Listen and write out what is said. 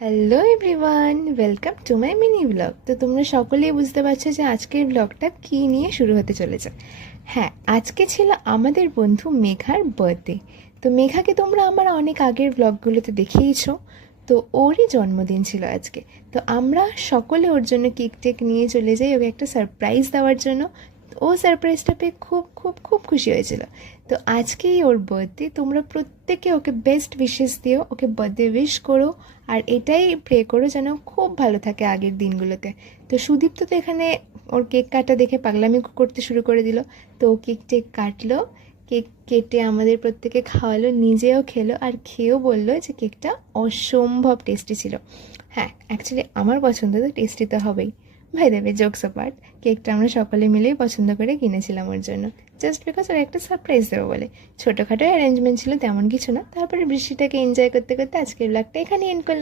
Hello everyone, welcome to my mini blog. তো তোমরা সকলেই বুঝতে পারছো যে আজকের ব্লগটা কী নিয়ে শুরু হতে চলেছে। হ্যাঁ, আজকে ছিল আমাদের বন্ধু মেঘার বার্থডে। তো মেঘাকে তোমরা আমার অনেক আগের ব্লগগুলোতে দেখেইছো। তো ওরই জন্মদিন ছিল আজকে। তো আমরা সকলে ওর জন্য কেক টেক নিয়ে চলে যাই ওকে একটা সারপ্রাইজ দেওয়ার জন্য। ও সারপ্রাইজটা পেয়ে খুব খুব খুব খুশি হয়েছিল। তো আজকেই ওর বার্থডে, তোমরা প্রত্যেকে ওকে বেস্ট উইশেস দিও, ওকে বার্থডে উইশ করো, আর এটাই প্রে করো যেন খুব ভালো থাকে আগের দিনগুলোতে। তো সুদীপ্ত তো এখানে ওর কেক কাটা দেখে পাগলামি করতে শুরু করে দিল। তো ও কেক টেক কাটলো, কেক কেটে আমাদের প্রত্যেকে খাওয়ালো, নিজেও খেলো, আর খেয়েও বললো যে কেকটা অসম্ভব টেস্টি ছিল। হ্যাঁ, অ্যাকচুয়ালি আমার পছন্দ তো টেস্টি তো হবেই। ভাই দেবে জোকস অ্যাপার্ট, কেকটা আমরা সকলে মিলেই পছন্দ করে কিনেছিলাম ওর জন্য, জাস্ট বিকজ ওর একটা সারপ্রাইজ দেবো বলে। ছোটোখাটো অ্যারেঞ্জমেন্ট ছিল, তেমন কিছু না। তারপরে বৃষ্টিটাকে এনজয় করতে করতে আজকের ব্লগটা এখানে এন্ড করলাম।